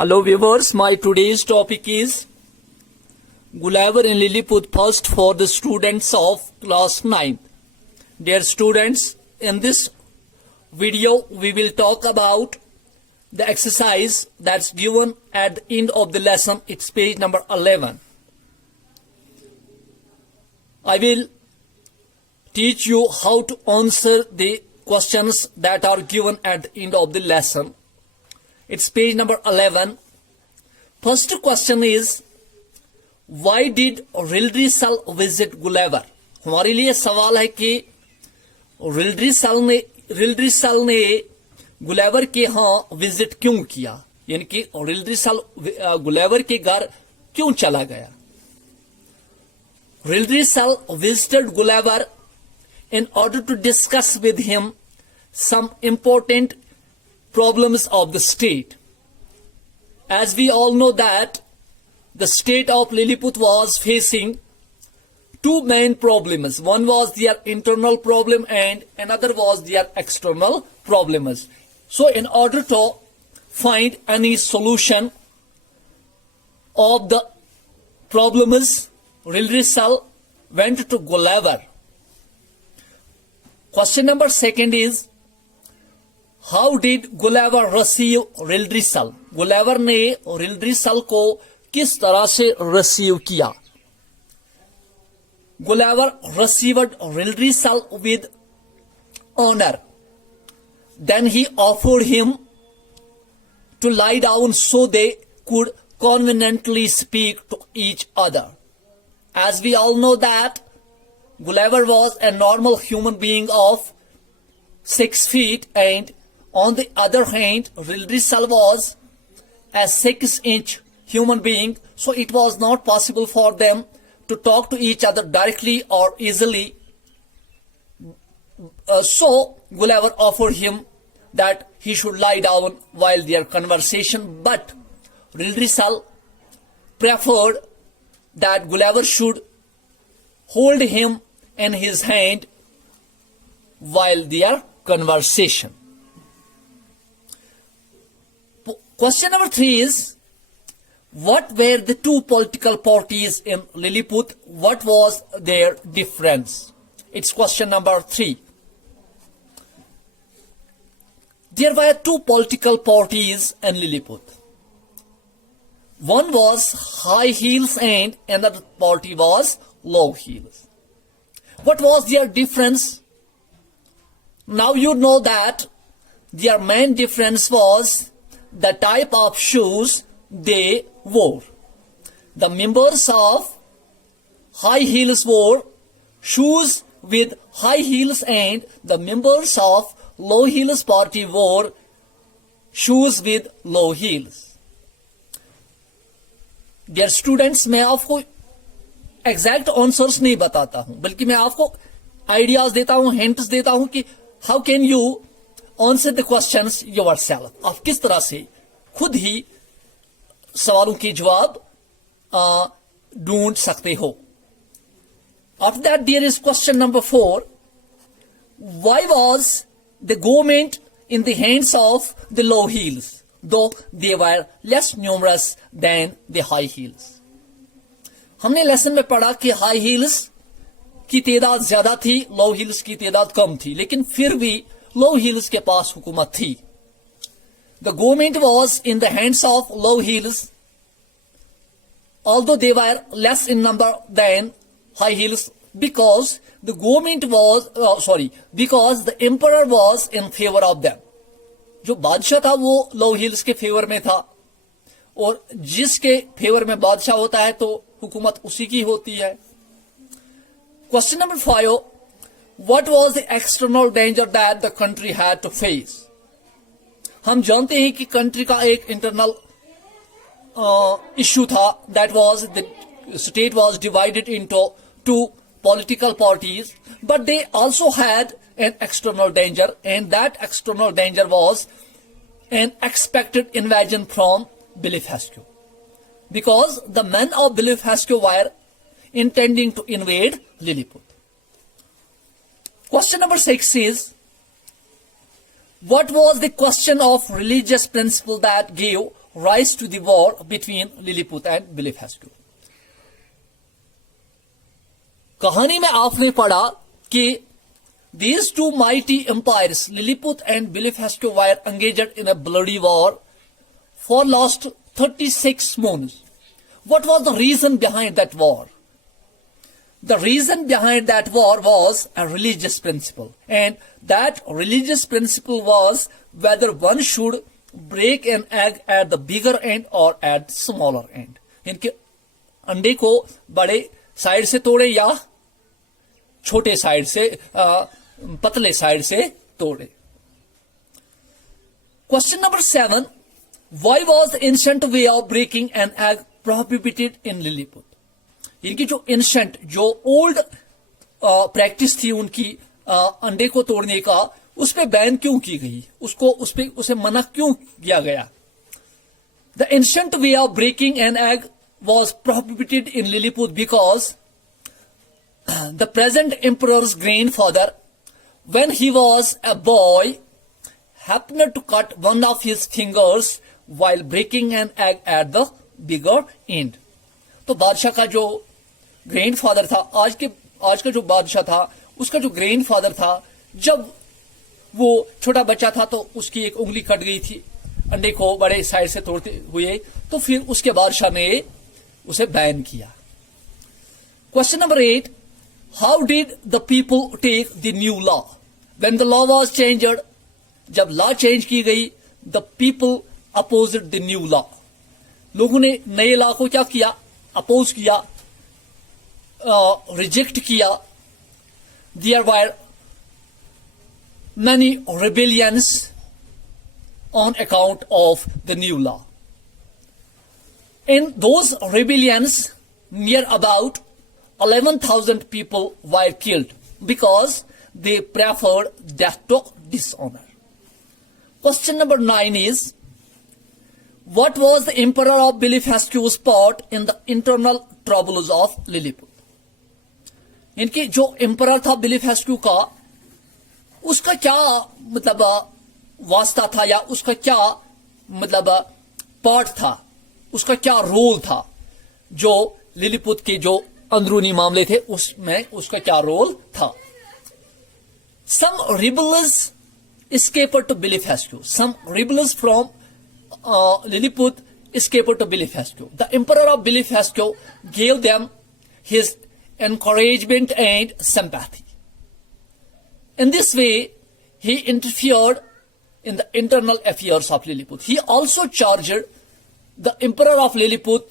Hello viewers, my today's topic is Gulliver and Lilliput first for the students of class 9. Dear students, in this video we will talk about the exercise that's given at the end of the lesson. It's page number 11. I will teach you how to answer the questions that are given at the end of the lesson. It's page number 11. First question is, why did Rildrassil visit Gulliver? हमारे लिए सवाल है कि रिल्ड्रिसल ने गुलेवर के यहाँ visit क्यों किया, यानी कि रिल्ड्रिसल गुलेवर के घर क्यों चला गया. Rildrassil visited Gulliver in order to discuss with him some important problems of the state. As we all know that the state of Lilliput was facing two main problems. One was their internal problem and another was their external problems. So in order to find any solution of the problems, Rildrassil went to Gulliver. Question number second is, how did Gulliver receive Rildrassil? Gulliver ने Rildrassil को किस तरह से receive किया? Gulliver received Rildrassil with honor. Then he offered him to lie down so they could conveniently speak to each other. As we all know that Gulliver was a normal human being of 6 feet, and on the other hand, Rildrassil was a 6-inch human being, so it was not possible for them to talk to each other directly or easily. So Gulliver offered him that he should lie down while their conversation, but Rildrassil preferred that Gulliver should hold him in his hand while their conversation. Question number 3 is, what were the two political parties in Lilliput? What was their difference? It's question number 3. There were two political parties in Lilliput. One was high heels and another party was low heels. What was their difference? Now you know that their main difference was the type of shoes they wore. The members of high heels wore shoes with high heels and the members of low heels party wore shoes with low heels. Dear students, मैं आपको exact answers नहीं बताता हूं, बल्कि मैं आपको ideas देता हूं, हिंट्स देता हूं कि how can you answer the questions yourself. आप किस तरह से खुद ही सवालों के जवाब ढूंढ सकते हो. After that, there is question number 4. Why was the government in the hands of the low heels, though they were less numerous than the high heels? हमने लेसन में पढ़ा कि हाई हील्स की तादाद ज्यादा थी, लो हील्स की तादाद कम थी, लेकिन फिर भी लो हील्स के पास हुकूमत थी. The government was in the hands of low heels, although they were less in number than high heels, because the government was because the emperor was in favor of them. जो बादशाह था वो लो heels के favour में था, और जिसके favour में बादशाह होता है तो हुकूमत उसी की होती है. Question number 5. What was the external danger that the country had to face? हम जानते हैं कि कंट्री का एक इंटरनल इश्यू था. That was the state was divided into two political parties, but they also had an external danger, and that external danger was an expected invasion from Bonifacio, because the men of Bonifacio were intending to invade Lilliput. Question number 6 is, what was the question of religious principle that gave rise to the war between Lilliput and Blefuscu. कहानी में आपने पढ़ा कि these two mighty empires, Lilliput and Blefuscu, were engaged in a bloody war for last 36 months. What was the reason behind that war? The reason behind that war was a religious principle, and that religious principle was whether one should break an egg at the bigger end or at the smaller end. इनके अंडे को बड़े side से तोड़े या छोटे side से पतले साइड से तोड़े. Question number 7. Why was the ancient way of breaking an egg prohibited in Lilliput? इनकी जो एंशंट जो ओल्ड प्रैक्टिस थी उनकी अंडे को तोड़ने का, उस पे बैन क्यों की गई, उसे मना क्यों किया गया? The ancient way of breaking an egg was prohibited in Lilliput because the present emperor's grandfather, when he was a boy, happened to cut one of his fingers while breaking an egg at the bigger end. तो बादशाह का जो grandfather था, आज का जो बादशाह था, उसका जो ग्रैंडफादर था, जब वो छोटा बच्चा था तो उसकी एक उंगली कट गई थी अंडे को बड़े साइड से तोड़ते हुए, तो फिर उसके बादशाह ने उसे बैन किया. Question number 8. How did the people take the new law when the law was changed? जब लॉ चेंज की गई, the people opposed the new law. लोगों ने नए लॉ को क्या किया? अपोज किया, रिजेक्ट किया. There were many rebellions on account of the new law. In those rebellions, near about 11,000 people were killed because they preferred death to dishonor. Question number 9 is, what was the emperor of Blefuscu's part in the internal troubles of Lilliput? इनकी जो emperor था Blefuscu का, उसका क्या मतलब वास्ता था या उसका क्या मतलब पार्ट था, उसका क्या रोल था, जो लिलीपुत के जो अंदरूनी मामले थे उसमें उसका क्या रोल था? Some rebels escaped to Blefuscu. Some rebels from Lilliput escaped to Blefuscu. The emperor of Blefuscu gave them his encouragement and sympathy. In this way, he interfered in the internal affairs of Lilliput. He also charged the emperor of Lilliput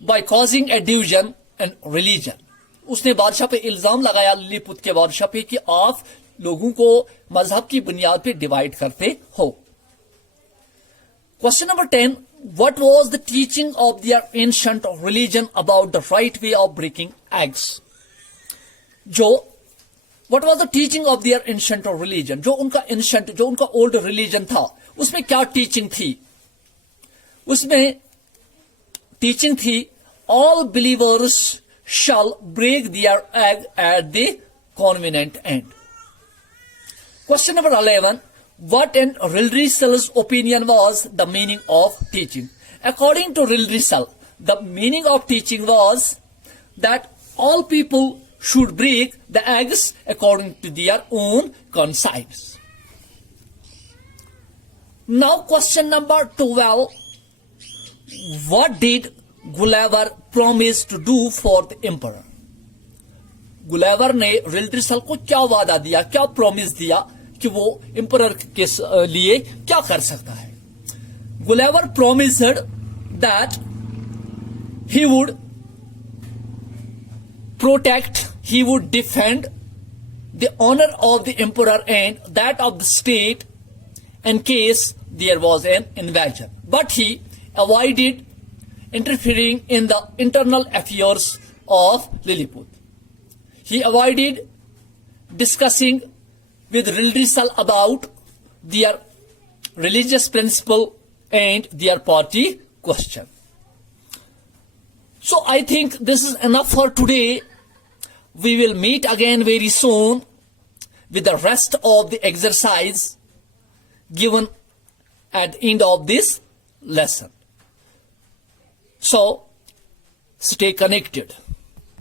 by causing a division in religion. उसने बादशाह पे इल्जाम लगाया, लिलीपुत के बादशाह पे, कि आप लोगों को मजहब की बुनियाद पे डिवाइड करते हो. Question number 10. What was the teaching of their ancient religion about the right way of breaking eggs? What was the teaching of their ancient religion? जो उनका old religion था, उसमें क्या teaching थी? उसमें teaching थी, all believers shall break their egg at the convenient end. Question number 11. What in Rilrissal's opinion was the meaning of teaching? According to Rilrissal, the meaning of teaching was that all people should break the eggs according to their own conscience. Now question number 12. What did Gulliver promise to do for the emperor? गुलेवर ने रिल्ड्रिसल को क्या वादा दिया, क्या promise दिया कि वो emperor के लिए क्या कर सकता है? गुलेवर promised that he would protect, he would defend the honor of the emperor and that of the state in case there was an invasion. But he avoided interfering in the internal affairs of Lilliput. He avoided discussing with Rilrisal about their religious principle and their party question. So I think this is enough for today. We will meet again very soon with the rest of the exercise given at the end of this lesson. So, stay connected.